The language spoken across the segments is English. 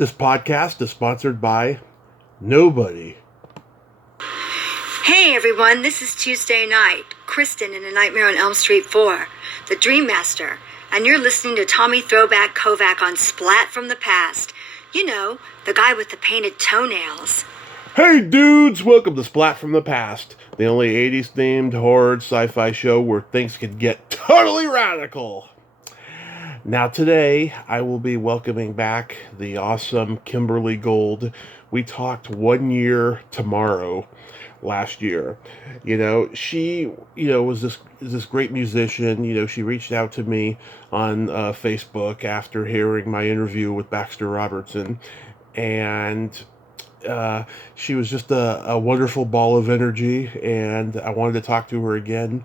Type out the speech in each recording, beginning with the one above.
This podcast is sponsored by nobody. Hey everyone, this is Tuesday night. Kristen in A Nightmare on Elm Street 4, the Dream Master, and you're listening to Tommy Throwback Kovac on Splat from the Past. You know, the guy with the painted toenails. Hey dudes, welcome to Splat from the Past, the only 80s themed horror sci-fi show where things can get totally radical. Now today, I will be welcoming back the awesome Kimberly Gold. We talked 1 year tomorrow last year. She, was this great musician. She reached out to me on Facebook after hearing my interview with Baxter Robertson, and she was just a wonderful ball of energy, and I wanted to talk to her again,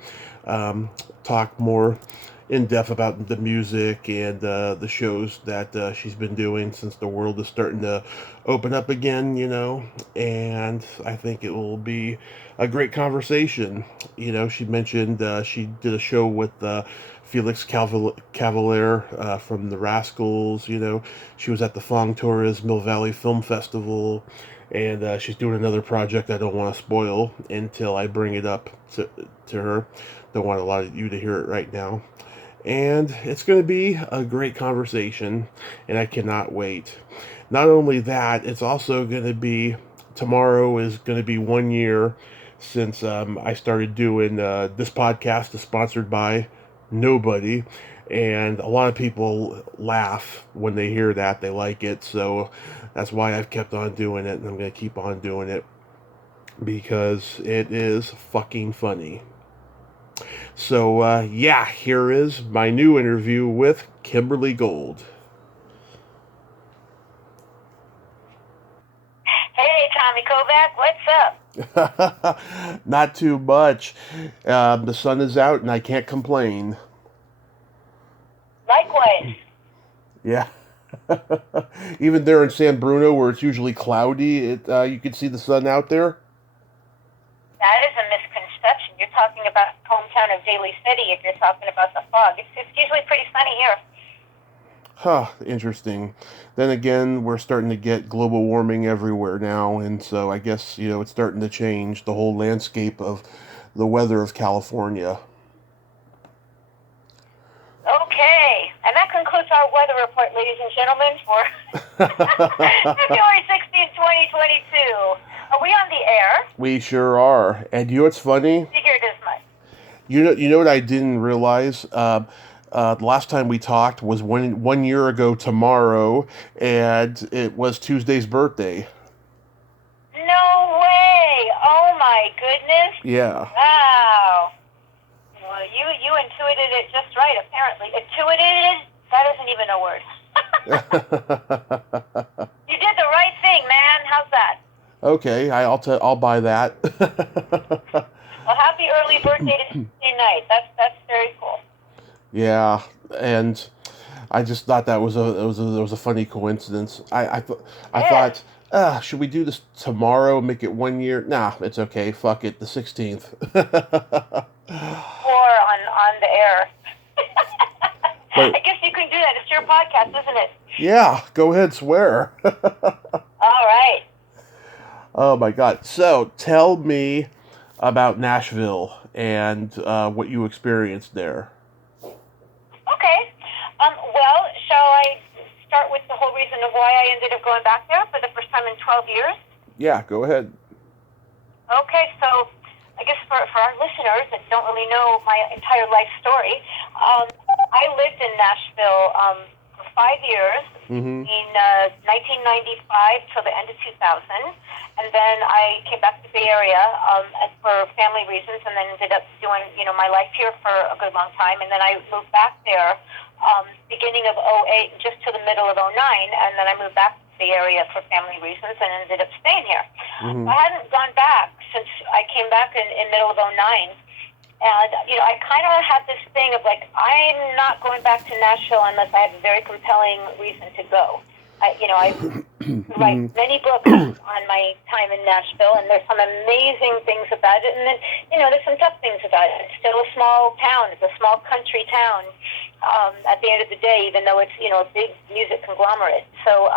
talk more in depth about the music and the shows that she's been doing since the world is starting to open up again, and I think it will be a great conversation. She mentioned she did a show with Felix Cavaliere from the Rascals. She was at the Fong-Torres Mill Valley Film Festival, and she's doing another project I don't want to spoil until I bring it up to her. Don't want a lot of you to hear it right now. And it's going to be a great conversation, and I cannot wait. Not only that, it's also going to be, tomorrow is going to be 1 year since I started doing this podcast is sponsored by nobody, and a lot of people laugh when they hear that. They like it, so that's why I've kept on doing it, and I'm going to keep on doing it because it is fucking funny. So, here is my new interview with Kimberly Gold. Hey, Tommy Kovac, what's up? Not too much. The sun is out and I can't complain. Likewise. Yeah. Even there in San Bruno, where it's usually cloudy, you can see the sun out there. That is a misconception. You're talking about the hometown of Daly City if you're talking about the fog. It's usually pretty sunny here. Huh, interesting. Then again, we're starting to get global warming everywhere now, and so I guess, it's starting to change the whole landscape of the weather of California. Okay, and that concludes our weather report, ladies and gentlemen, for February 16, 2022. Are we on the air? We sure are. And you know what's funny? Figured as much. You know what I didn't realize? The last time we talked was 1 year ago tomorrow, and it was Tuesday's birthday. No way! Oh my goodness! Yeah. Wow. Well, you intuited it just right, apparently. Intuited? That isn't even a word. You did the right thing, man. How's that? Okay, I'll buy that. Well, happy early birthday to Tuesday night. That's very cool. Yeah, and I just thought that was a funny coincidence. I thought, should we do this tomorrow? Make it 1 year? Nah, it's okay. Fuck it. The 16th. Or on the air. I guess you can do that. It's your podcast, isn't it? Yeah. Go ahead. Swear. All right. Oh my God. So tell me about Nashville and what you experienced there. Okay. Well, shall I start with the whole reason of why I ended up going back there for the first time in 12 years? Yeah, go ahead. Okay, so I guess for our listeners that don't really know my entire life story, I lived in Nashville for 5 years, in 1995 till the end of 2000, and then I came back to the Bay Area for family reasons, and then ended up doing my life here for a good long time, and then I moved back there beginning of 2008 just to the middle of 2009, and then I moved back to the area for family reasons and ended up staying here. I hadn't gone back since I came back in middle of 2009. And, I kind of had this thing of like, I'm not going back to Nashville unless I have a very compelling reason to go. I write many books on my time in Nashville, and there's some amazing things about it. And then, there's some tough things about it. It's still a small town. It's a small country town at the end of the day, even though it's, a big music conglomerate. So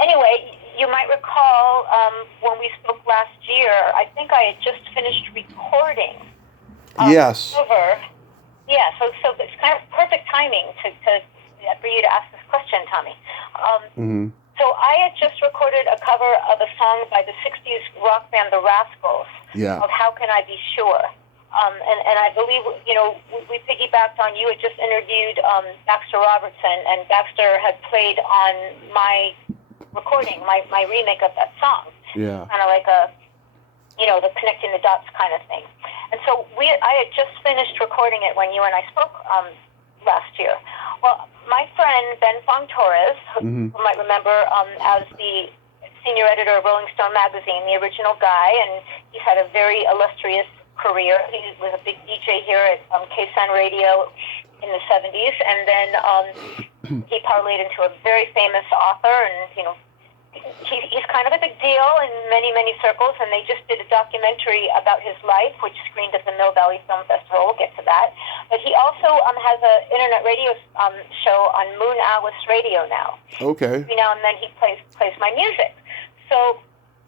Anyway, you might recall when we spoke last year, I think I had just finished recording. Yes. Cover. Yeah, so it's kind of perfect timing for you to ask this question, Tommy. So I had just recorded a cover of a song by the 60s rock band The Rascals of How Can I Be Sure? And I believe, we piggybacked on, you had just interviewed Baxter Robertson, and Baxter had played on my recording, my remake of that song. Yeah. Kind of like the connecting the dots kind of thing. And so I had just finished recording it when you and I spoke last year. Well, my friend Ben Fong-Torres, who might remember as the senior editor of Rolling Stone magazine, the original guy, and he's had a very illustrious career. He was a big DJ here at KSN Radio in the 70s, and then he parlayed into a very famous author, and he's kind of a big deal in many, many circles, and they just did a documentary about his life, which screened at the Mill Valley Film Festival. We'll get to that. But he also has an internet radio show on Moon Alice Radio now. Okay. Every now and then he plays my music. So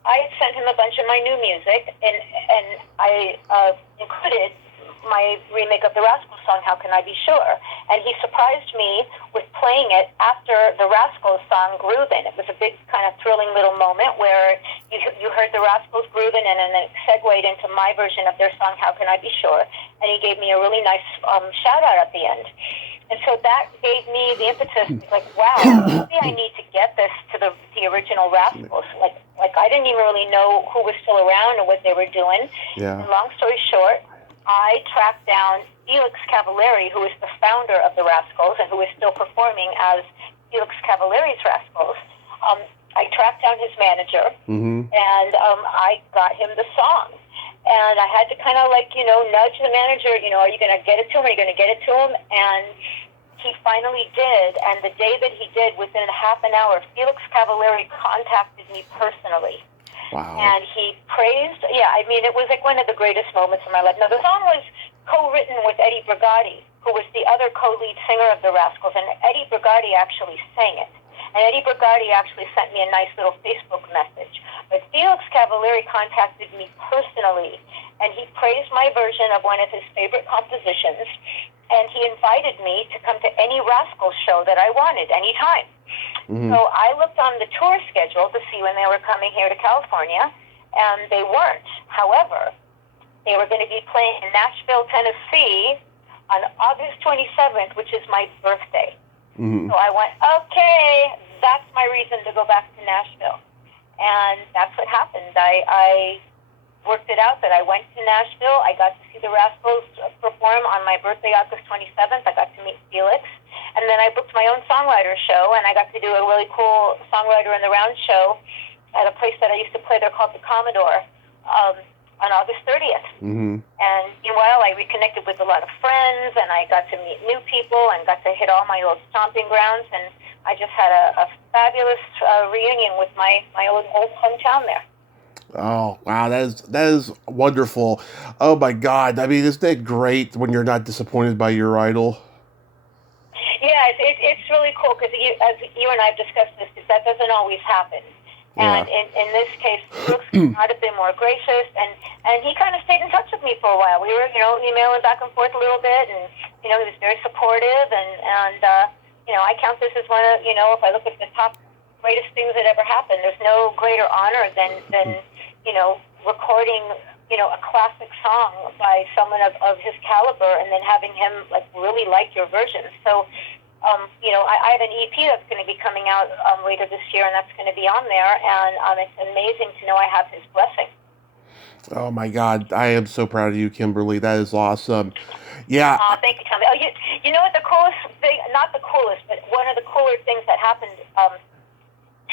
I had sent him a bunch of my new music, and I included my remake of the Rascals song, How Can I Be Sure? And he surprised me with playing it after the Rascals song Groovin'. It was a big kind of thrilling little moment where you heard the Rascals groovin', and then it segued into my version of their song, How Can I Be Sure? And he gave me a really nice shout out at the end. And so that gave me the impetus, like, wow, maybe I need to get this to the original Rascals. Like I didn't even really know who was still around or what they were doing. Yeah. And long story short, I tracked down Felix Cavaliere, who is the founder of the Rascals and who is still performing as Felix Cavaliere's Rascals. I tracked down his manager, and I got him the song. And I had to kind of nudge the manager, are you going to get it to him? Are you going to get it to him? And he finally did. And the day that he did, within half an hour, Felix Cavaliere contacted me personally. Wow. And he praised, it was like one of the greatest moments in my life. Now, the song was co-written with Eddie Brigatti, who was the other co-lead singer of the Rascals, and Eddie Brigatti actually sang it. And Eddie Brigatti actually sent me a nice little Facebook message. But Felix Cavaliere contacted me personally, and he praised my version of one of his favorite compositions, and he invited me to come to any Rascals show that I wanted, anytime. So I looked on the tour schedule to see when they were coming here to California, and they weren't. However, they were going to be playing in Nashville, Tennessee on August 27th, which is my birthday. So I went, okay, that's my reason to go back to Nashville. And that's what happened. I worked it out that I went to Nashville. I got to see the Rascals perform on my birthday, August 27th. I got to meet Felix. And then I booked my own songwriter show, and I got to do a really cool Songwriter in the Round show at a place that I used to play there called the Commodore on August 30th. And meanwhile, I reconnected with a lot of friends, and I got to meet new people and got to hit all my old stomping grounds, and I just had a fabulous reunion with my old hometown there. Oh, wow, that is wonderful. Oh, my God. I mean, isn't that great when you're not disappointed by your idol? Yeah, it's really cool because as you and I have discussed this, that doesn't always happen. Yeah. And in this case, Brooks could not have been more gracious, and he kind of stayed in touch with me for a while. We were, emailing back and forth a little bit, and, he was very supportive, and I count this as one of, if I look at the top greatest things that ever happened, there's no greater honor than recording, a classic song by someone of his caliber, and then having him really like your version. So, I have an EP that's going to be coming out later this year, and that's going to be on there, and it's amazing to know I have his blessing. Oh, my God. I am so proud of you, Kimberly. That is awesome. Yeah. Thank you, Tommy. Oh, you know what the coolest thing, not the coolest, but one of the cooler things that happened,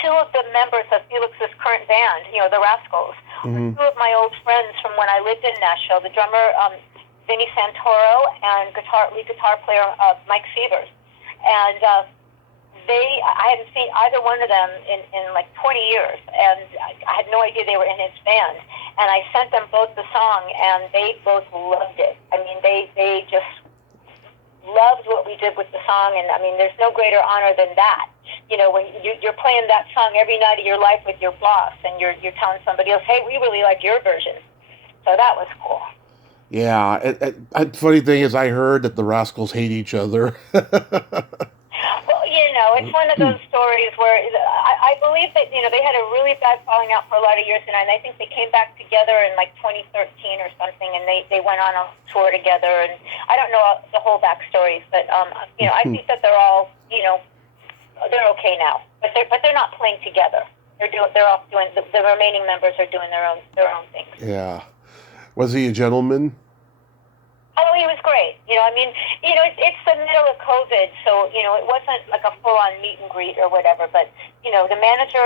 two of the members of Felix's current band, the Rascals, two of my old friends from when I lived in Nashville, the drummer, Vinny Santoro, and lead guitar player, Mike Sievers. And I hadn't seen either one of them in 20 years, and I had no idea they were in his band. And I sent them both the song, and they both loved it. I mean, they just loved what we did with the song, and I mean, there's no greater honor than that. You know, when you're playing that song every night of your life with your boss, and you're telling somebody else, hey, we really like your version. So that was cool. Yeah, funny thing is, I heard that the Rascals hate each other. Well, you know, it's one of those stories where I believe that, you know, they had a really bad falling out for a lot of years, and I think they came back together in like 2013 or something, and they went on a tour together, and I don't know the whole backstory, but, you know, I think that they're all, you know, they're okay now, but they're not playing together. They're off doing, the remaining members are doing their own things. Yeah. Was he a gentleman? Oh, he was great. You know, I mean, you know, it's the middle of COVID, so, you know, it wasn't like a full-on meet and greet or whatever, but, you know, the manager,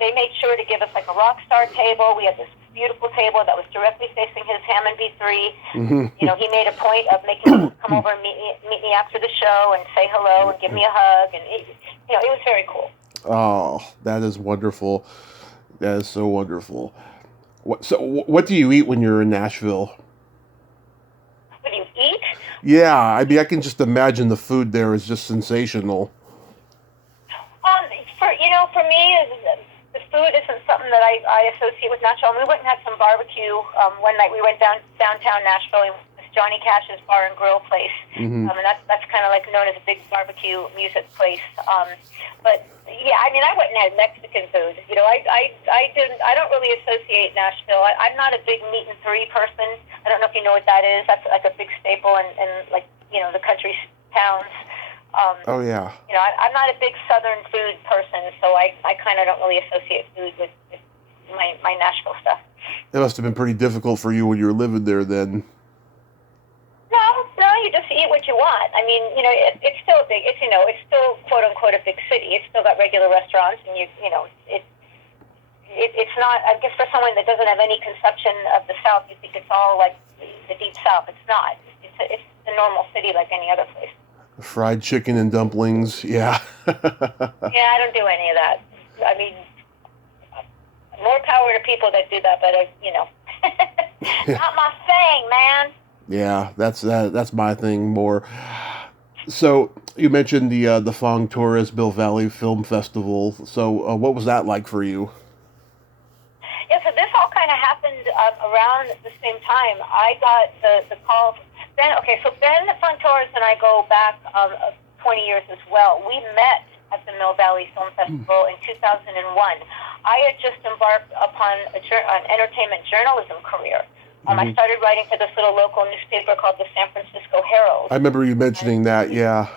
they made sure to give us like a rock star table. We had this beautiful table that was directly facing his Hammond B3. Mm-hmm. You know, he made a point of making us come over and meet me after the show and say hello and give me a hug, and, you know, it was very cool. Oh, that is wonderful. That is so wonderful. What do you eat when you're in Nashville? What do you eat? Yeah, I mean, I can just imagine the food there is just sensational. For me, the food isn't something that I associate with Nashville. We went and had some barbecue one night. We went downtown Nashville. It was Johnny Cash's Bar and Grill place, and that's kind of like known as a big barbecue music place. But yeah, I mean, I went and had Mexican food. You know, I don't really associate Nashville. I'm not a big meat and three person. I don't know if you know what that is. That's like a big staple in like, you know, the country towns. Oh yeah. You know, I'm not a big Southern food person, so I kind of don't really associate food with my Nashville stuff. It must have been pretty difficult for you when you were living there then. No, you just eat what you want. I mean, you know, it's still big. It's, you know, it's still quote unquote a big city. It's still got regular restaurants, and you know, it's not. I guess for someone that doesn't have any conception of the South, you think it's all like the deep South. It's not. It's a normal city like any other place. Fried chicken and dumplings, yeah. Yeah, I don't do any of that. I mean, more power to people that do that, but you know, not my thing, man. Yeah, that's my thing more. So you mentioned the Fong-Torres Bill Valley Film Festival. So what was that like for you? Yeah, so this all kind of happened around the same time. I got the call. So Ben Fong-Torres and I go back 20 years as well. We met at the Mill Valley Film Festival in 2001. I had just embarked upon an entertainment journalism career. I started writing for this little local newspaper called the San Francisco Herald. I remember you mentioning that, yeah.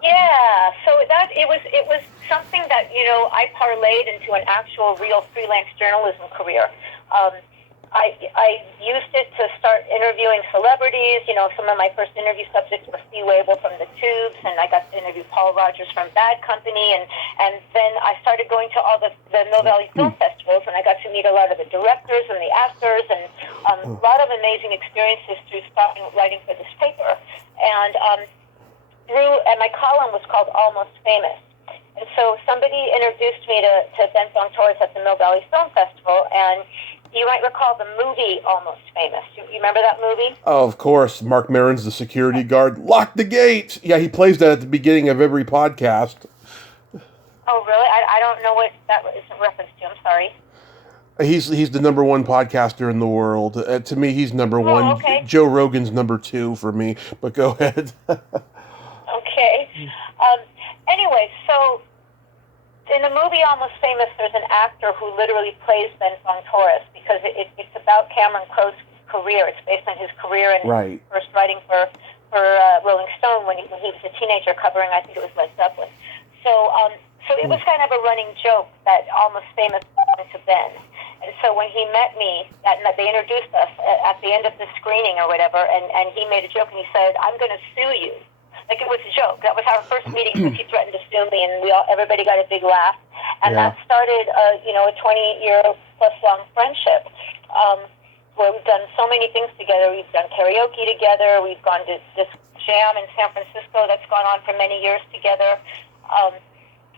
Yeah, so it was something that, you know, I parlayed into an actual real freelance journalism career. I used it to start interviewing celebrities. You know, some of my first interview subjects were Steve Wabel from The Tubes, and I got to interview Paul Rogers from Bad Company, and then I started going to all the Mill Valley Film Festivals, and I got to meet a lot of the directors and the actors, and a lot of amazing experiences through starting writing for this paper. And my column was called Almost Famous. And so somebody introduced me to Ben Fong-Torres at the Mill Valley Film Festival, and you might recall the movie Almost Famous. You remember that movie? Oh, of course. Mark Maron's the security guard. Lock the gate! Yeah, he plays that at the beginning of every podcast. Oh, really? I don't know what that is in reference to. I'm sorry. He's the number one podcaster in the world. To me, he's number one. Okay. Joe Rogan's number two for me. But go ahead. Okay. Anyway, so in the movie Almost Famous, there's an actor who literally plays Ben Fong-Torres because it's about Cameron Crowe's career. It's based on his career and right. First writing for Rolling Stone when he was a teenager covering, I think it was Led Zeppelin. So it was kind of a running joke that Almost Famous belonged to Ben. And so when he met me, they introduced us at the end of the screening or whatever, and he made a joke and he said, "I'm going to sue you." Like, it was a joke. That was our first meeting because he threatened to sue me, and everybody got a big laugh. And that started, a 20-year-plus long friendship where we've done so many things together. We've done karaoke together. We've gone to this jam in San Francisco that's gone on for many years together.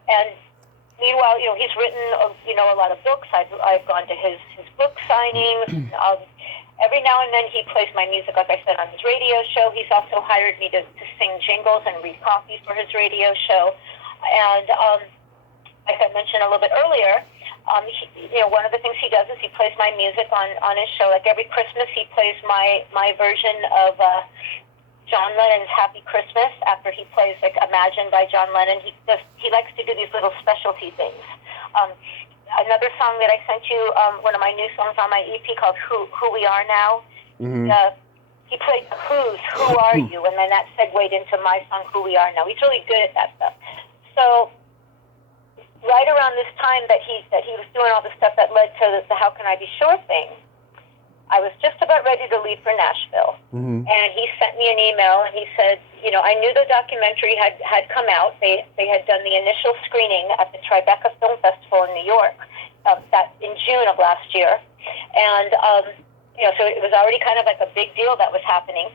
And meanwhile, he's written, a lot of books. I've gone to his book signings. every now and then he plays my music, like I said, on his radio show. He's also hired me to sing jingles and read copy for his radio show. And like I mentioned a little bit earlier, one of the things he does is he plays my music on his show. Like every Christmas, he plays my version of John Lennon's Happy Christmas after he plays like Imagine by John Lennon. He likes to do these little specialty things. Another song that I sent you, one of my new songs on my EP called Who We Are Now. Mm-hmm. He played Who's Who Are You, and then that segued into my song Who We Are Now. He's really good at that stuff. So right around this time that he was doing all the stuff that led to the How Can I Be Sure thing, I was just about ready to leave for Nashville. Mm-hmm. And he sent me an email, and he said, I knew the documentary had come out. They had done the initial screening at the Tribeca Film Festival in New York that in June of last year. And, so it was already kind of like a big deal that was happening.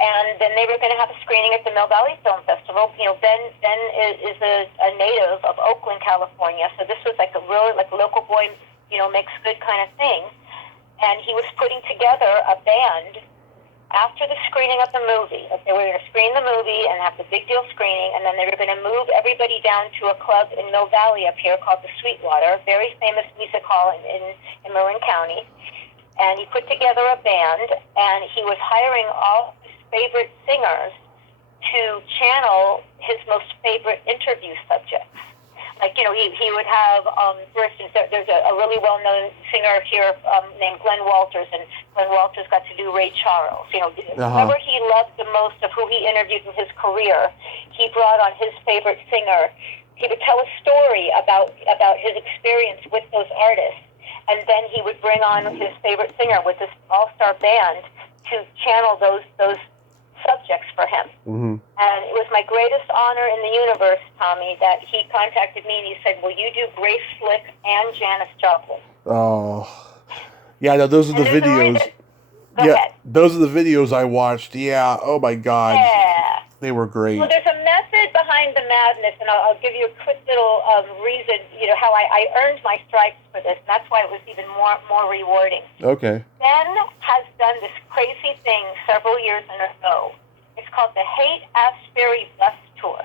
And then they were going to have a screening at the Mill Valley Film Festival. Ben is a native of Oakland, California. So this was like a really like local boy, makes good kind of thing. And he was putting together a band after the screening of the movie. Like they were going to screen the movie and have the big deal screening, and then they were going to move everybody down to a club in Mill Valley up here called the Sweetwater, very famous music hall in Marin County. And he put together a band, and he was hiring all his favorite singers to channel his most favorite interview subjects. Like, he would have, for instance, there's a really well-known singer here named Glenn Walters, and Glenn Walters got to do Ray Charles. Whoever he loved the most of who he interviewed in his career, he brought on his favorite singer. He would tell a story about his experience with those artists, and then he would bring on his favorite singer with this all-star band to channel those subjects for him. Mm-hmm. And it was my greatest honor in the universe, Tommy, that he contacted me and he said, will you do Grace Slick and Janis Joplin? Oh. Yeah, no, those are the videos. Go ahead. Those are the videos I watched. Yeah, oh my God. Yeah. They were great. Well, there's a method behind the madness, and I'll give you a quick little reason, how I earned my stripes for this, and that's why it was even more rewarding. Okay. Ben has done this crazy thing several years in a row. It's called the Hate Ashbury Bus Tour.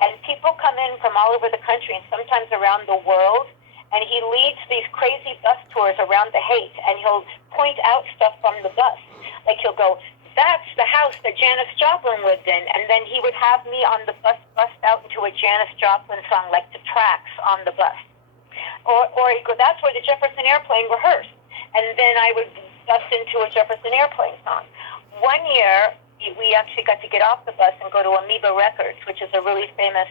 And people come in from all over the country and sometimes around the world, and he leads these crazy bus tours around the Hate, and he'll point out stuff from the bus. Like he'll go, that's the house that Janis Joplin lived in. And then he would have me on the bus bust out into a Janis Joplin song, like the tracks on the bus. Or he'd go, that's where the Jefferson Airplane rehearsed. And then I would bust into a Jefferson Airplane song. One year, we actually got to get off the bus and go to Amoeba Records, which is a really famous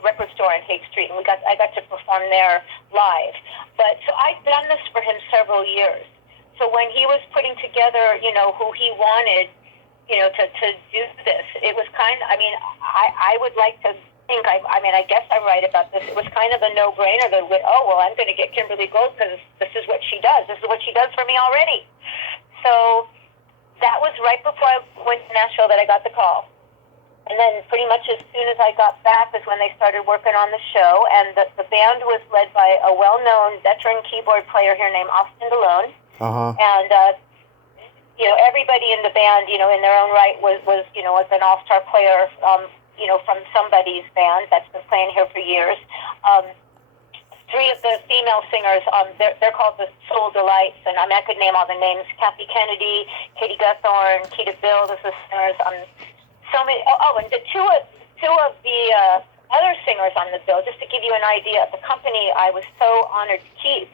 record store on Haight Street. And I got to perform there live. But so I've done this for him several years. So when he was putting together, who he wanted, to do this, it was I would like to think, I guess I'm right about this. It was kind of a no-brainer that, I'm going to get Kimberly Gold because this is what she does. This is what she does for me already. So that was right before I went to Nashville that I got the call. And then pretty much as soon as I got back is when they started working on the show. And the band was led by a well-known veteran keyboard player here named Austin DeLone. Uh-huh. And, everybody in the band, in their own right was an all-star player, from somebody's band that's been playing here for years. Three of the female singers, they're called the Soul Delights, and I could name all the names: Kathy Kennedy, Katie Guthorn, Keita Bill, the singers. So many. And the two of the other singers on the bill, just to give you an idea of the company I was so honored to keep.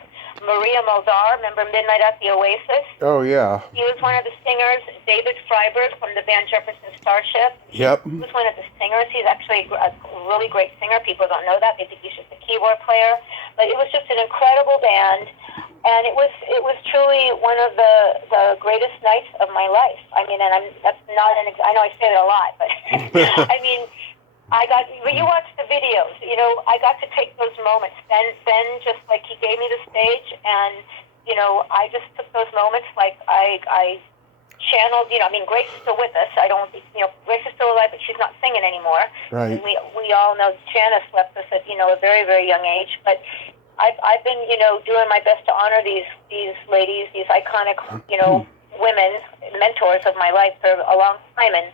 Maria Muldaur, remember Midnight at the Oasis? Oh, yeah. He was one of the singers. David Freiberg from the band Jefferson Starship. Yep. He was one of the singers. He's actually a really great singer. People don't know that. They think he's just a keyboard player. But it was just an incredible band. And it was truly one of the greatest nights of my life. That's not I know I say it a lot, but when you watch the videos, I got to take those moments. Ben just like he gave me the stage, and I just took those moments like I channeled. Grace is still with us. Grace is still alive, but she's not singing anymore. Right. And we all know Janis left us at a very, very young age, but I've been doing my best to honor these ladies, these iconic women, mentors of my life for a long time, and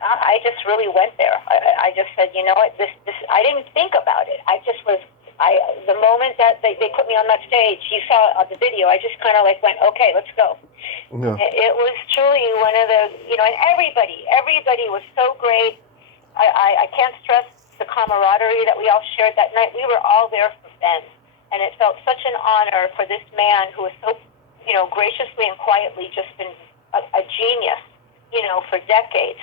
I just really went there. I just said, you know what, this I didn't think about it. I just was, the moment that they put me on that stage, you saw the video, I just kind of like went, okay, let's go. Yeah. It was truly one of the, and everybody was so great. I can't stress the camaraderie that we all shared that night. We were all there for Ben, and it felt such an honor for this man who was so, graciously and quietly just been a genius, for decades.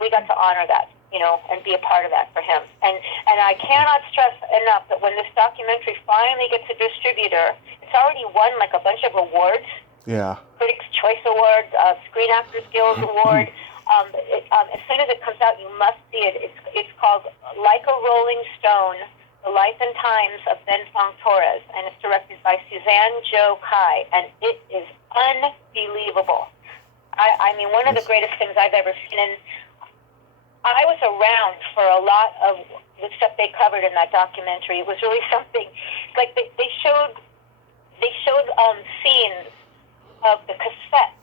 We got to honor that, and be a part of that for him. And I cannot stress enough that when this documentary finally gets a distributor, it's already won like a bunch of awards. Yeah. Critics' Choice Award, Screen Actors Guild Award. As soon as it comes out, you must see it. It's called Like a Rolling Stone, The Life and Times of Ben Fong-Torres, and it's directed by Suzanne Jo Kai, and it is unbelievable. I mean, one of the greatest things I've ever seen, and I was around for a lot of the stuff they covered in that documentary. It was really something. Like they showed scenes of the cassettes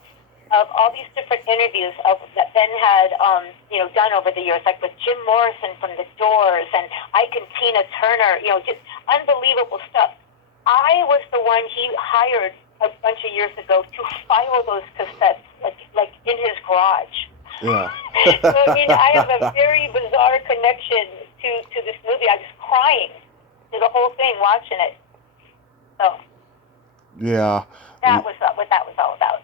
of all these different interviews that Ben had done over the years, like with Jim Morrison from The Doors and Ike and Tina Turner. Just unbelievable stuff. I was the one he hired a bunch of years ago to file those cassettes, like in his garage. Yeah. So, I mean, I have a very bizarre connection to this movie. I was crying through the whole thing watching it. So. Yeah. That was what that was all about.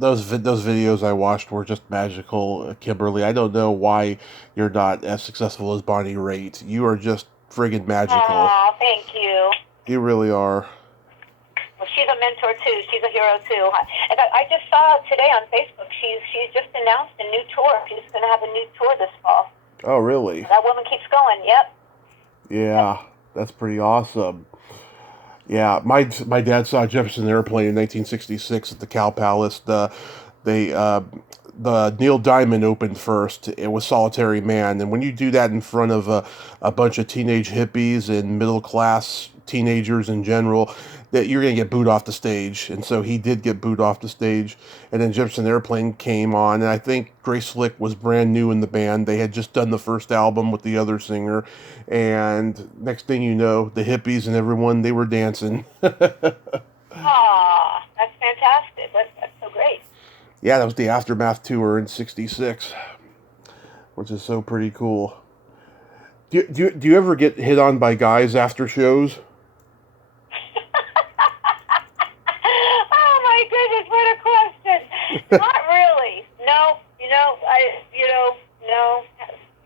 Those videos I watched were just magical, Kimberly. I don't know why you're not as successful as Bonnie Raitt. You are just friggin' magical. Oh, thank you. You really are. Well, she's a mentor too. She's a hero too. And I just saw today on Facebook. She's just announced a new tour. She's going to have a new tour this fall. Oh, really? That woman keeps going. Yep. Yeah, that's pretty awesome. Yeah, my dad saw Jefferson Airplane in 1966 at the Cow Palace. The Neil Diamond opened first. It was Solitary Man, and when you do that in front of a bunch of teenage hippies and middle class teenagers in general, that you're gonna get booed off the stage. And so he did get booed off the stage. And then Jefferson Airplane came on, and I think Grace Slick was brand new in the band. They had just done the first album with the other singer, and next thing you know, the hippies and everyone, they were dancing. Aw, that's fantastic. That's so great. Yeah, that was the Aftermath tour in '66, which is so pretty cool. Do you ever get hit on by guys after shows? Oh my goodness, what a question! Not really. No, no.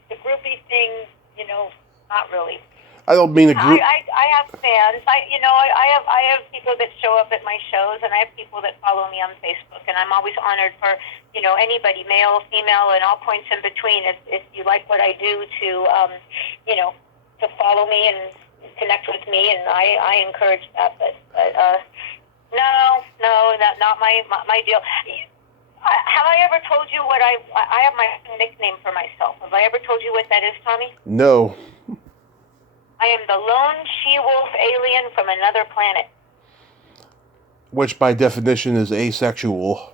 The groupie thing, not really. I don't mean a group. I have fans. I have people that show up at my shows, and I have people that follow me on Facebook, and I'm always honored for, anybody, male, female, and all points in between. If you like what I do, to follow me and connect with me, and I encourage that. But no, not my deal. Have I ever told you what I have my nickname for myself? Have I ever told you what that is, Tommy? No. I am the lone she-wolf alien from another planet. Which by definition is asexual.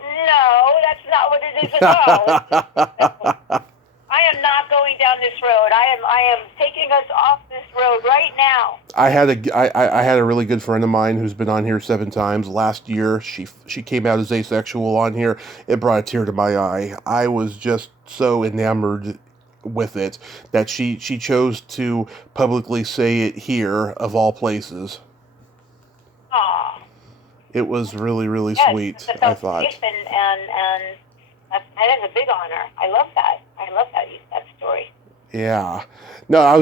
No, that's not what it is at all. I am not going down this road. I am taking us off this road right now. I had a really good friend of mine who's been on here 7 times. Last year, she came out as asexual on here. It brought a tear to my eye. I was just so enamored with it that she chose to publicly say it here, of all places. Aww. It was really, really sweet, I thought. And that is a big honor. I love that. That story. Yeah. No, I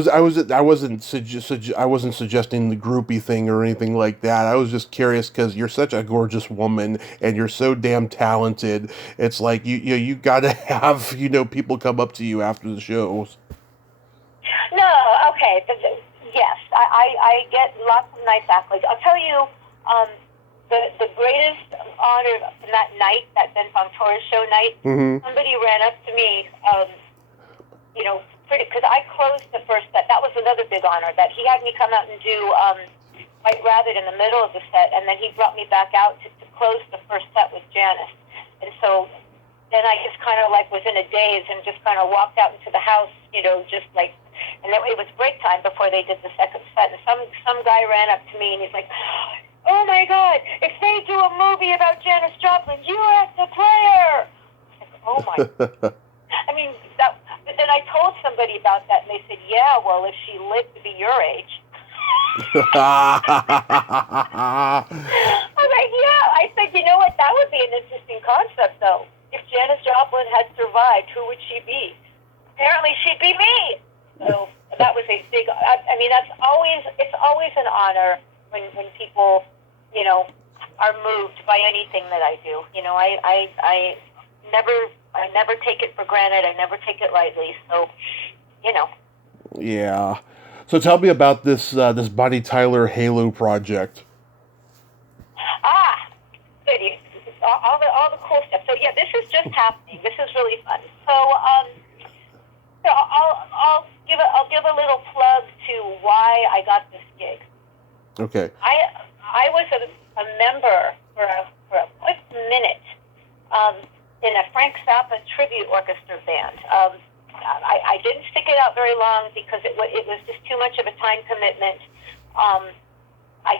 wasn't suggesting the groupie thing or anything like that. I was just curious because you're such a gorgeous woman and you're so damn talented. It's like you gotta have people come up to you after the shows. No, okay, yes, I get lots of nice accolades. I'll tell you, the greatest honor from that night, that Ben Fong-Torres show night. Mm-hmm. Somebody ran up to me, because I closed the first set. That was another big honor, that he had me come out and do White Rabbit in the middle of the set, and then he brought me back out to closed the first set with Janice. And so then I just kind of like was in a daze and just kind of walked out into the house, just like, and then it was break time before they did the second set. And some guy ran up to me and he's like, "Oh my God, if they do a movie about Janis Joplin, you have to play her." I was like, "Oh my." I mean, but then I told somebody about that and they said, "Yeah, well, if she lived to be your age." I was like, "Yeah." I said, "You know what? That would be an interesting concept, though. If Janis Joplin had survived, who would she be? Apparently, she'd be me." So that was a big. I mean, it's always an honor when people, are moved by anything that I do. I never take it for granted. I never take it lightly. So, Yeah. So tell me about this Bonnie Tyler Halo project. Good. All the cool stuff. So yeah, this is just happening. This is really fun. So I'll give a little plug to why I got this gig. Okay. I was a member for a quick minute in a Frank Zappa tribute orchestra band. I didn't stick it out very long because it was just too much of a time commitment. I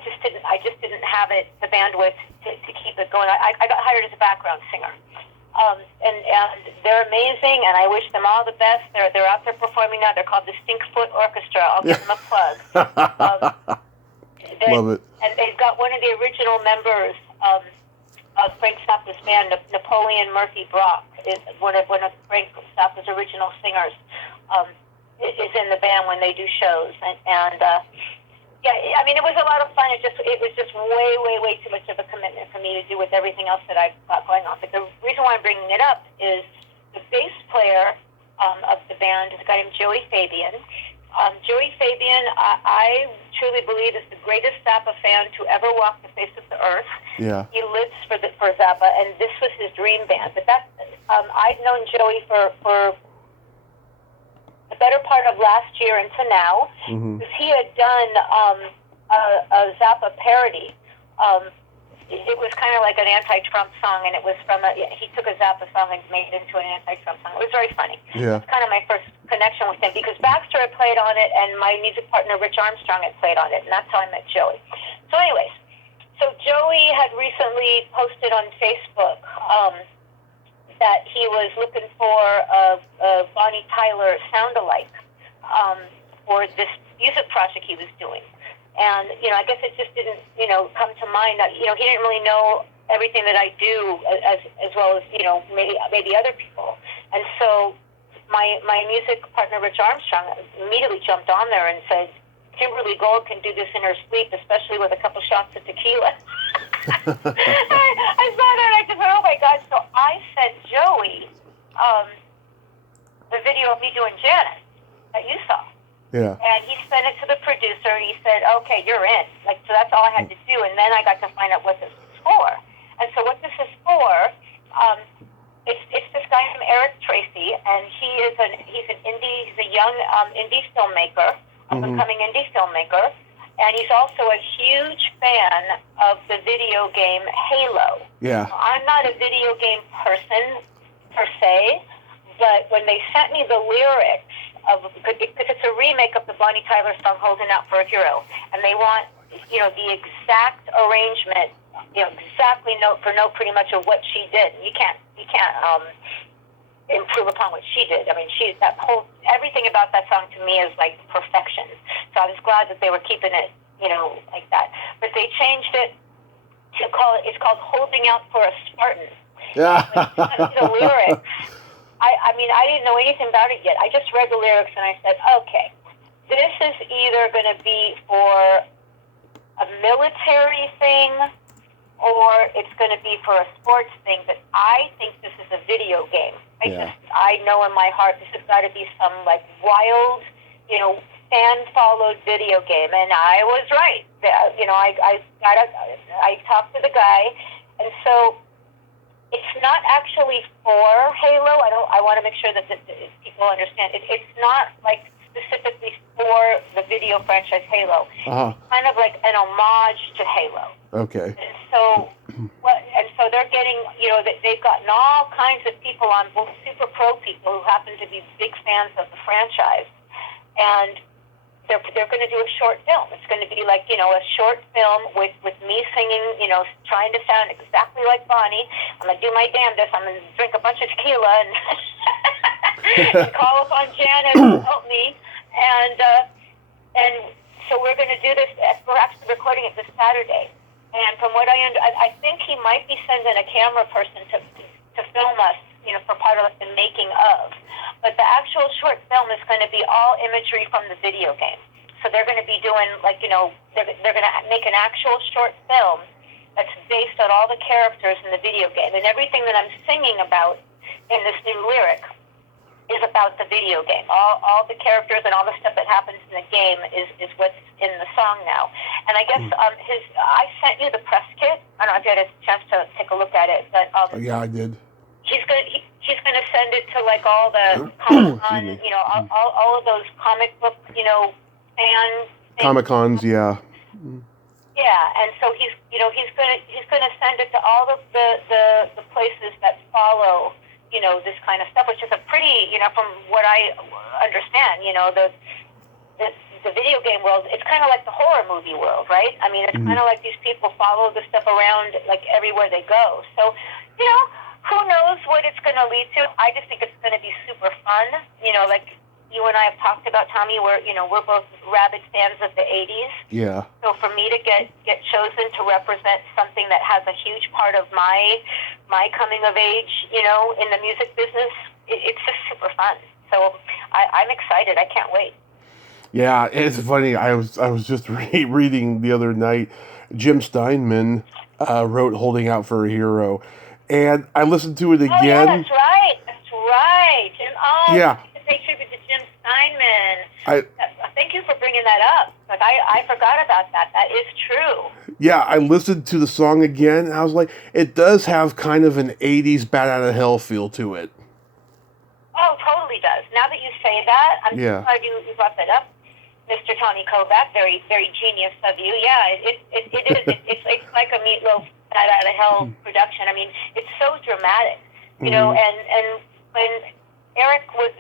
just didn't have the bandwidth to keep it going. I got hired as a background singer. And they're amazing, and I wish them all the best. They're out there performing now. They're called the Stinkfoot Orchestra. I'll give them a plug. Love it. And they've got one of the original members of Frank Zappa's band, Napoleon Murphy Brock, is one of Frank Zappa's original singers. Is in the band when they do shows, and yeah, I mean, it was a lot of fun. It was just way too much of a commitment for me to do with everything else that I've got going on. But the reason why I'm bringing it up is the bass player of the band is a guy named Joey Fabian. Joey Fabian, I truly believe, is the greatest Zappa fan to ever walk the face of the earth. Yeah. He lives for Zappa, and this was his dream band. But I've known Joey for the better part of last year into now, because he had done a Zappa parody. It was kind of like an anti-Trump song, and it was he took a Zappa song and made it into an anti-Trump song. It was very funny. Yeah. It was kind of my first connection with him, because Baxter had played on it, and my music partner, Rich Armstrong, had played on it, and that's how I met Joey. So anyways, Joey had recently posted on Facebook that he was looking for a Bonnie Tyler sound-alike for this music project he was doing. And, I guess it just didn't, come to mind that, he didn't really know everything that I do as well as, maybe other people. And so my music partner, Rich Armstrong, immediately jumped on there and said, "Kimberly Gold can do this in her sleep, especially with a couple shots of tequila." I saw that and I just went, "Oh my God." So I sent Joey the video of me doing Janis that you saw. Yeah. And he sent it to the producer. He said, "Okay, you're in." So that's all I had to do. And then I got to find out what this was for. And so what this is for, it's this guy named Eric Tracy, and he's a young indie filmmaker, up-and-coming indie filmmaker. And he's also a huge fan of the video game Halo. Yeah. I'm not a video game person, per se, but when they sent me the lyrics, because it's a remake of the Bonnie Tyler song "Holding Out for a Hero," and they want, the exact arrangement, exactly note for note, pretty much of what she did. You can't improve upon what she did. I mean, everything about that song to me is like perfection. So I was glad that they were keeping it, like that. But they changed it to it's called "Holding Out for a Spartan." Yeah. The lyrics. I mean, I didn't know anything about it yet. I just read the lyrics and I said, okay, this is either going to be for a military thing or it's going to be for a sports thing, but I think this is a video game. I know in my heart this has got to be some like wild, fan-followed video game. And I was right. I talked to the guy, and so it's not actually for Halo. I want to make sure that people understand. It's not like specifically for the video franchise Halo. Uh-huh. It's kind of like an homage to Halo. Okay. And so Well, and so they're getting, they've gotten all kinds of people on board, super pro people who happen to be big fans of the franchise, and they're going to do a short film. It's going to be like, a short film with me singing, trying to sound exactly like Bonnie. I'm going to do my damnedest. I'm going to drink a bunch of tequila and, and call upon Janet to help me. And so we're going to do this. We're actually recording it this Saturday. And from what I think he might be sending a camera person to film us, for part of the making of. But the actual short film is going to be all imagery from the video game. So they're going to be doing, they're going to make an actual short film that's based on all the characters in the video game. And everything that I'm singing about in this new lyric is about the video game. All the characters and all the stuff that happens in the game is what's in the song now. And I guess I sent you the press kit. I don't know if you had a chance to take a look at it. But yeah, I did. He's going to send it to like all the Comic-Con, all of those comic book, fan things. Comic-Cons, yeah. Yeah, and so he's going to send it to all of the places that follow, this kind of stuff, which is a pretty, from what I understand, the video game world, it's kind of like the horror movie world, right? I mean, it's kind of like these people follow the stuff around like everywhere they go. So, who knows what it's going to lead to? I just think it's going to be super fun. Like you and I have talked about, Tommy, we're both rabid fans of the 80s. Yeah. So for me to get chosen to represent something that has a huge part of my coming of age, in the music business, it's just super fun. So I'm excited. I can't wait. Yeah, it's funny. I was just reading the other night. Jim Steinman wrote "Holding Out for a Hero," and I listened to it again. Oh, yeah, that's right. Jim, yeah. To pay tribute to Jim Steinman. Thank you for bringing that up. Like I forgot about that. That is true. Yeah, I listened to the song again, and I was like, it does have kind of an '80s Bat Out of Hell feel to it. Oh, totally does. Now that you say that, I'm so glad you brought that up. Mr. Tommy Kovac, very, very genius of you. Yeah, it is. It's like a Meatloaf Bat Out of Hell production. I mean, it's so dramatic, and when Eric was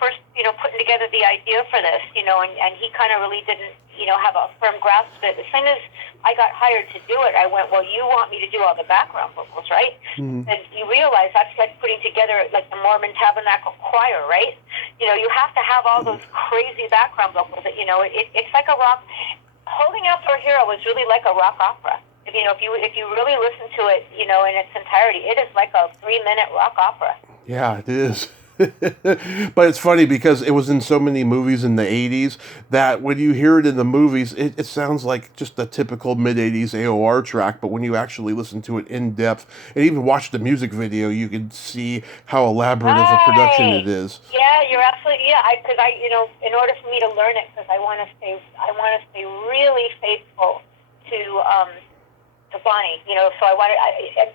first, putting together the idea for this, and he kind of really didn't, have a firm grasp of it. As soon as I got hired to do it, I went, well, you want me to do all the background vocals, right? And you realize that's like putting together like the Mormon Tabernacle Choir, right? You have to have all those crazy background vocals that, it's like a rock. Holding Out for a Hero is really like a rock opera. If you really listen to it, in its entirety, it is like a 3-minute rock opera. Yeah, it is. But it's funny because it was in so many movies in the 80s that when you hear it in the movies, it sounds like just a typical mid-80s AOR track, but when you actually listen to it in depth and even watch the music video, you can see how elaborate of a production it is. Yeah, you're absolutely, because in order for me to learn it, because I want to stay really faithful to Bonnie, so I wanted,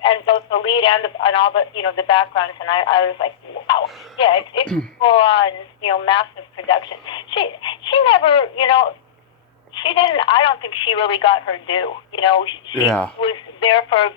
and both the lead and all the, the backgrounds, and I was like, wow, yeah, it's full on, massive production. She never, she didn't, I don't think she really got her due, she was there for,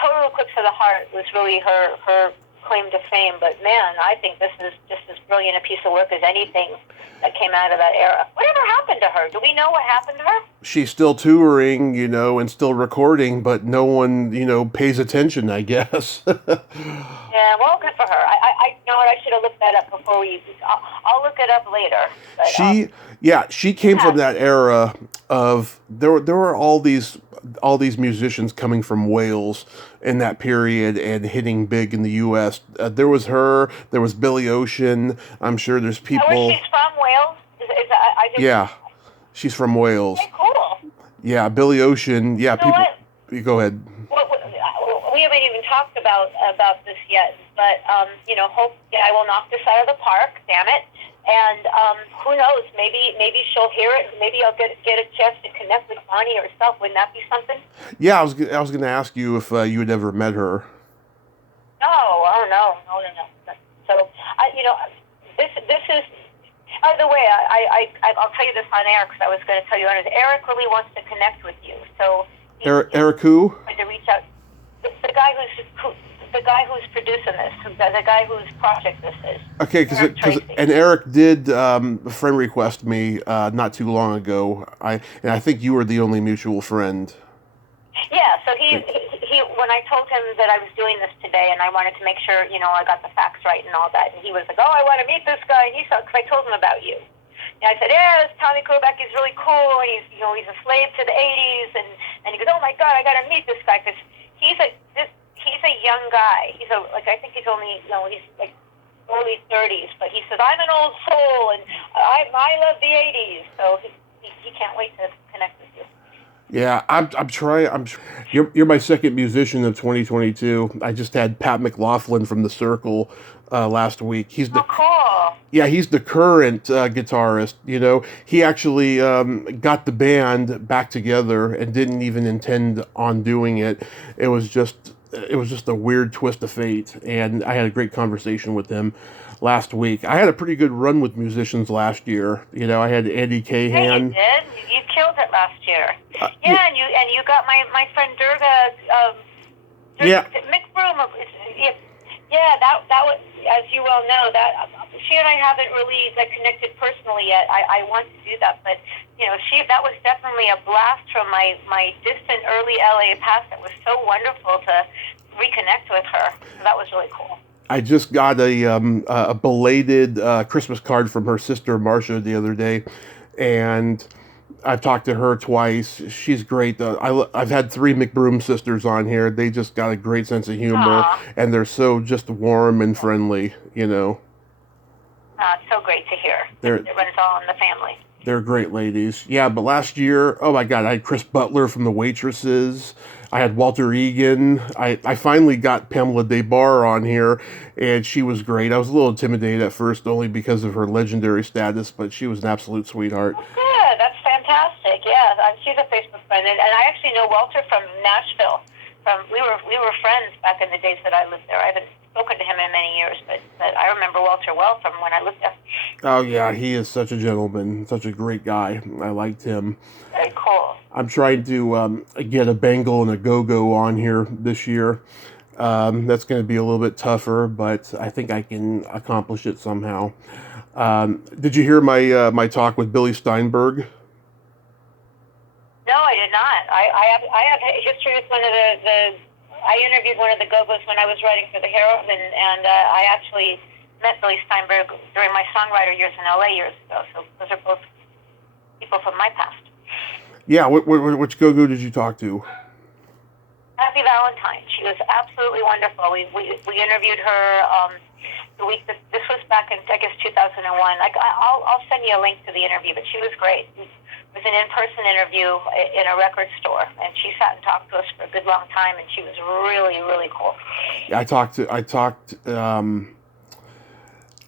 Total Eclipse of the Heart was really her claim to fame, but man, I think this is just as brilliant a piece of work as anything that came out of that era. Whatever happened to her? Do we know what happened to her? She's still touring, and still recording, but no one, pays attention, I guess. Yeah, well, good for her. I know what, I should have looked that up before I'll look it up later. But, she came from that era of, there were all these musicians coming from Wales in that period and hitting big in the U.S. There was her, there was Billy Ocean. I'm sure there's people. Oh, she's from Wales? Yeah, she's from Wales. Okay, cool. Yeah, Billy Ocean. Yeah, you go ahead. We haven't even talked about this yet, but hope I will knock this out of the park. Damn it! And who knows? Maybe she'll hear it. Maybe I'll get a chance to connect with Bonnie herself. Wouldn't that be something? Yeah, I was going to ask you if you had ever met her. No. So this is. By the way, I'll tell you this on air because I was going to tell you on it. Eric really wants to connect with you, so Eric who? To reach out. the guy who's producing this, the guy whose project this is. Okay, because Eric did friend request me not too long ago. I think you were the only mutual friend. Yeah, so he when I told him that I was doing this today and I wanted to make sure, I got the facts right and all that, and he was like, oh, I want to meet this guy, and because I told him about you. And I said, yeah, this Tommy Kovac is really cool, and he's a slave to the 80s, and he goes, oh my God, I got to meet this guy, because he's a young guy. I think he's only, he's like early 30s, but he says, I'm an old soul, and I love the 80s, so he can't wait to connect with you. Yeah, I'm trying. You're my second musician of 2022. I just had Pat McLaughlin from The Circle last week. He's cool. Yeah, he's the current guitarist. He actually got the band back together and didn't even intend on doing it. It was just a weird twist of fate, and I had a great conversation with him last week. I had a pretty good run with musicians last year. I had Andy Cahan. Yeah, you did. You killed it last year. And you got my friend Durga. Mick Broom. Yeah, that was, as you well know, that she and I haven't really connected personally yet. I want to do that, but that was definitely a blast from my distant early LA past. It was so wonderful to reconnect with her. So that was really cool. I just got a belated Christmas card from her sister Marcia the other day, and I've talked to her twice. She's great. I've had 3 McBroom sisters on here. They just got a great sense of humor, and they're so just warm and friendly. It's so great to hear. It runs all in the family. They're great ladies. Yeah, but last year, oh my God, I had Chris Butler from The Waitresses. I had Walter Egan. I finally got Pamela Des Barres on here, and she was great. I was a little intimidated at first, only because of her legendary status, but she was an absolute sweetheart. Yeah, that's fantastic. Yeah, she's a Facebook friend, and I actually know Walter from Nashville. We were friends back in the days that I lived there. I haven't spoken to him in many years, but I remember Walter well from when I lived there. Oh yeah, he is such a gentleman, such a great guy. I liked him. Very cool. I'm trying to get a Bengal and a Go-Go on here this year. That's going to be a little bit tougher, but I think I can accomplish it somehow. Did you hear my talk with Billy Steinberg? No, I did not. I have history with one of the I interviewed one of the Go-Go's when I was writing for the Herald, and I actually met Billy Steinberg during my songwriter years in LA years ago. So those are both people from my past. Yeah, which Go-Go did you talk to? Happy Valentine. She was absolutely wonderful. We interviewed her the week that this was back in, I guess, 2001. I'll send you a link to the interview, but she was great. It was an in-person interview in a record store, and she sat and talked to us for a good long time, and she was really, really cool. Yeah, I talked.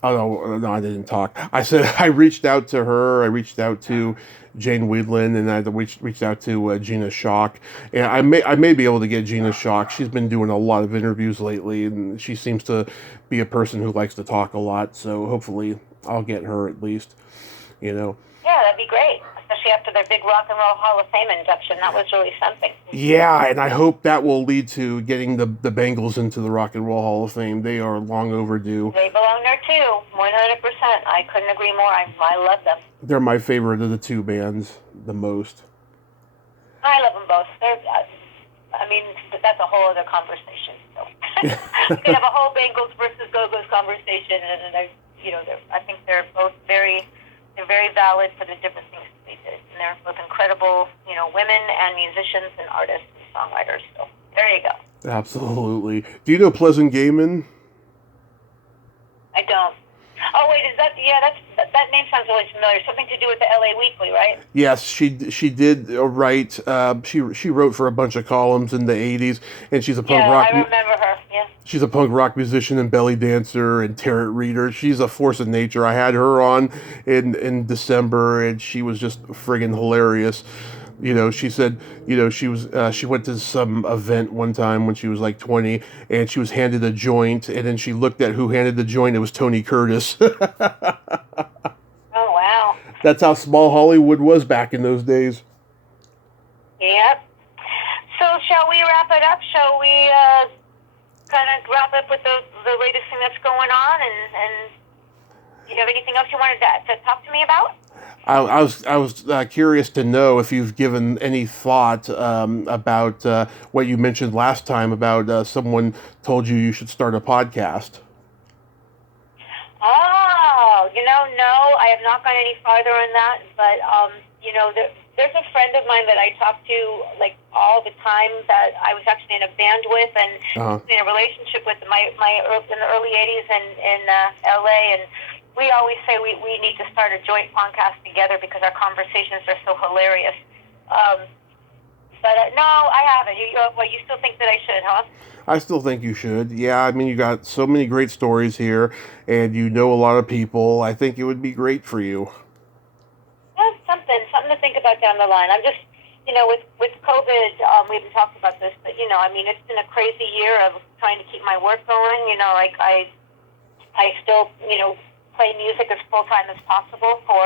Oh no, I didn't talk. I said I reached out to her. I reached out to Jane Weedland, and I reached out to Gina Schock. And I may be able to get Gina Schock. She's been doing a lot of interviews lately, and she seems to be a person who likes to talk a lot. So hopefully, I'll get her at least. Yeah, that'd be great. Especially after their big Rock and Roll Hall of Fame induction. That was really something. Yeah, and I hope that will lead to getting the Bengals into the Rock and Roll Hall of Fame. They are long overdue. They belong there too, 100%. I couldn't agree more. I love them. They're my favorite of the two bands, the most. I love them both. That's a whole other conversation. So. We could have a whole Bengals versus Go-Go's conversation, and I think they're both very valid for the different things that they did. And they're both incredible, women and musicians and artists and songwriters. So there you go. Absolutely. Do you know Pleasant Gaiman? I don't. Oh wait, that name sounds really familiar. Something to do with the LA Weekly, right? Yes, she did write. She wrote for a bunch of columns in the '80s, and she's a punk rock. I remember her. Yeah. She's a punk rock musician and belly dancer and tarot reader. She's a force of nature. I had her on in December, and she was just friggin' hilarious. She said, she went to some event one time when she was like 20, and she was handed a joint, and then she looked at who handed the joint. It was Tony Curtis. Oh, wow. That's how small Hollywood was back in those days. Yep. So shall we wrap it up? Shall we kind of wrap up with the latest thing that's going on? And do you have anything else you wanted to talk to me about? I was curious to know if you've given any thought about what you mentioned last time about someone told you should start a podcast. Oh, no, I have not gone any farther on that. But there's a friend of mine that I talk to like all the time that I was actually in a band with and in a relationship with in the early '80s in LA, and we always say we need to start a joint podcast together because our conversations are so hilarious. But no, I haven't. You still think that I should, huh? I still think you should. Yeah, I mean, you got so many great stories here, and you know a lot of people. I think it would be great for you. Well, something to think about down the line. I'm just, with COVID, we haven't talked about this, but I mean, it's been a crazy year of trying to keep my work going. Like I still, play music as full time as possible for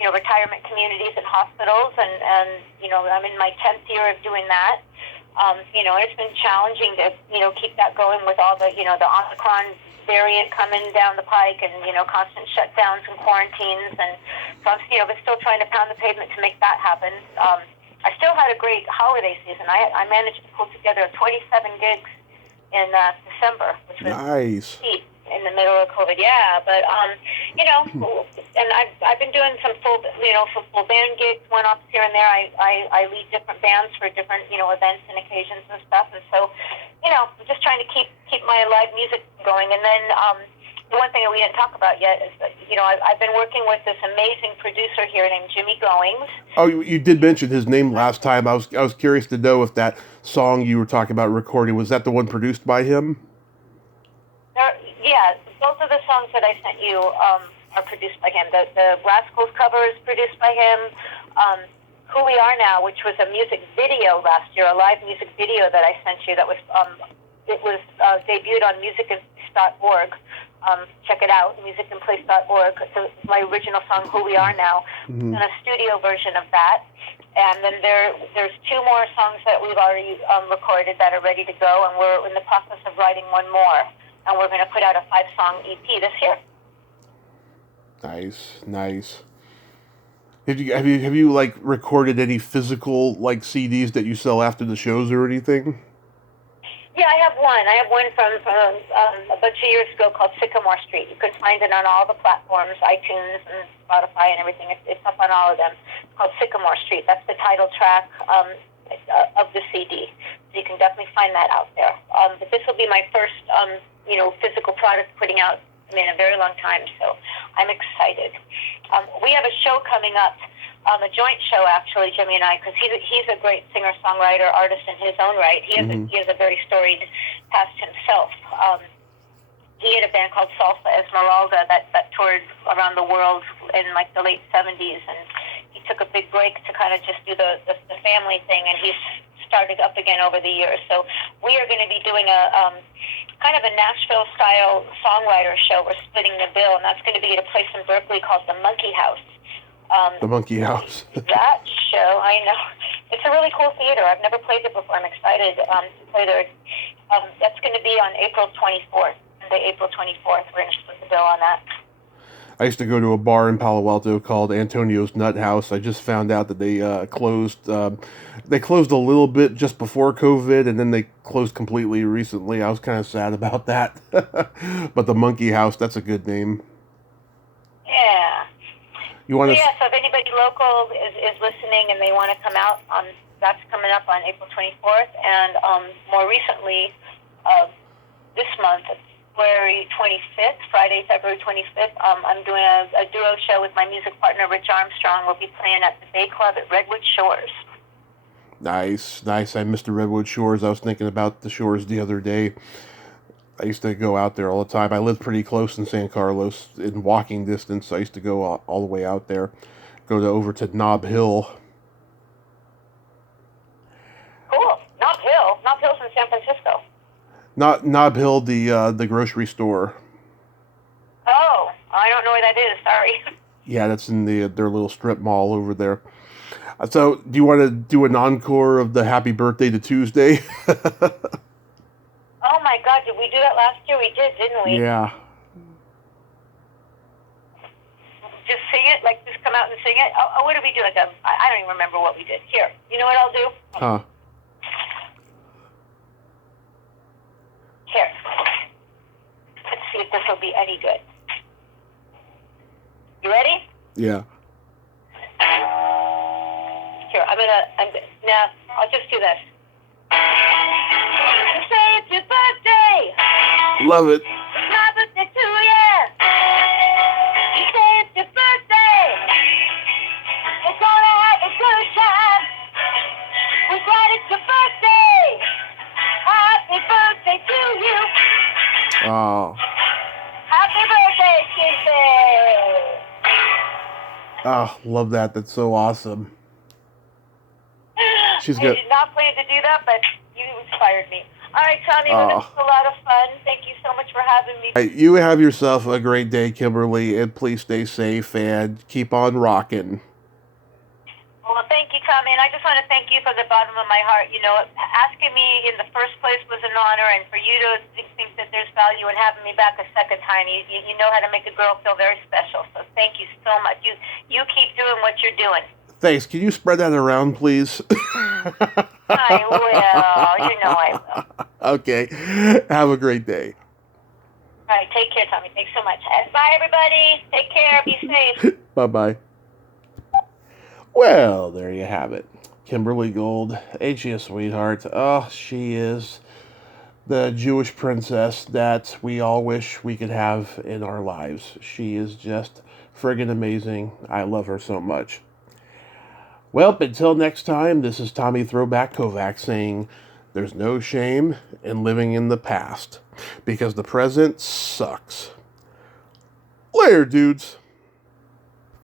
retirement communities and hospitals, and I'm in my 10th year of doing that. It's been challenging to keep that going with all the the Omicron variant coming down the pike, and constant shutdowns and quarantines, and so I'm still trying to pound the pavement to make that happen. I still had a great holiday season. I managed to pull together 27 gigs in December, which was nice. Neat. In the middle of COVID, yeah, but and I've been doing some full band gigs, one-offs here and there. I lead different bands for different events and occasions and stuff, and so I'm just trying to keep my live music going. And then the one thing that we didn't talk about yet is that I've been working with this amazing producer here named Jimmy Goings. Oh, you did mention his name last time. I was curious to know if that song you were talking about recording was that the one produced by him. Yeah, both of the songs that I sent you are produced by him. The Rascals cover is produced by him. Who We Are Now, which was a music video last year, a live music video that I sent you that was debuted on musicandplace.org. Check it out, musicandplace.org. So my original song, Who We Are Now, and a studio version of that. And then there's two more songs that we've already recorded that are ready to go, and we're in the process of writing one more. And we're going to put out a 5-song EP this year. Nice. Have you like recorded any physical like CDs that you sell after the shows or anything? Yeah, I have one from a bunch of years ago called Sycamore Street. You can find it on all the platforms, iTunes and Spotify and everything. It's up on all of them. It's called Sycamore Street. That's the title track of the CD. So you can definitely find that out there. But this will be my first physical product putting out in a very long time, so I'm excited. We have a show coming up, a joint show actually, Jimmy and I, because he's a great singer-songwriter, artist in his own right. He has a very storied past himself. He had a band called Salsa Esmeralda that toured around the world in like the late 70s, and he took a big break to kind of just do the family thing, and he's started up again over the years. So we are going to be doing a kind of a Nashville-style songwriter show. We're splitting the bill, and that's going to be at a place in Berkeley called the Monkey House. The Monkey House. That show, I know. It's a really cool theater. I've never played it before. I'm excited to play there. That's going to be on April 24th. April 24th, we're going to split the bill on that. I used to go to a bar in Palo Alto called Antonio's Nut House. I just found out that they closed. They closed a little bit just before COVID, and then they closed completely recently. I was kind of sad about that. But the Monkey House, that's a good name. Yeah. You want to? Yeah. So if anybody local is listening and they want to come out, that's coming up on April 24th, and more recently, this month. February 25th, Friday, February 25th, I'm doing a duo show with my music partner, Rich Armstrong. We'll be playing at the Bay Club at Redwood Shores. Nice. I missed the Redwood Shores. I was thinking about the shores the other day. I used to go out there all the time. I lived pretty close in San Carlos, in walking distance. I used to go all the way out there, over to Nob Hill. Cool. Nob Hill. Nob Hill's in San Francisco. Not Nob Hill, the grocery store. Oh, I don't know where that is. Sorry. Yeah, that's in their little strip mall over there. So, do you want to do an encore of the Happy Birthday to Tuesday? Oh my God, did we do that last year? We did, didn't we? Yeah. Just sing it? Like, just come out and sing it? Oh, what did we do? Like, I don't even remember what we did. Here, you know what I'll do? Huh. Here. Let's see if this will be any good. You ready? Yeah. Here, now, I'll just do this. You say it's your birthday. Love it. It's my birthday too, yeah. You say it's your birthday. We're gonna have a good time. We're glad it's your birthday. Happy birthday to you. Oh. Happy birthday, Kimberly. Oh, love that. That's so awesome. She's I good. did not plan to do that, but you inspired me. All right, Tommy, Oh. this was a lot of fun. Thank you so much for having me. Hey, you have yourself a great day, Kimberly, and please stay safe and keep on rocking. Well, thank you, Tommy, and I just want to thank you from the bottom of my heart. You know, asking me in the first place was an honor, and for you to think that there's value in having me back a second time, you know how to make a girl feel very special. So thank you so much. You keep doing what you're doing. Thanks. Can you spread that around, please? I will. You know I will. Okay. Have a great day. All right, take care, Tommy. Thanks so much. And bye, everybody. Take care. Be safe. Bye-bye. Well, there you have it. Kimberly Gold, ain't she a sweetheart? Oh, she is the Jewish princess that we all wish we could have in our lives. She is just friggin' amazing. I love her so much. Well, until next time, this is Tommy Throwback Kovac saying there's no shame in living in the past because the present sucks. Later, dudes.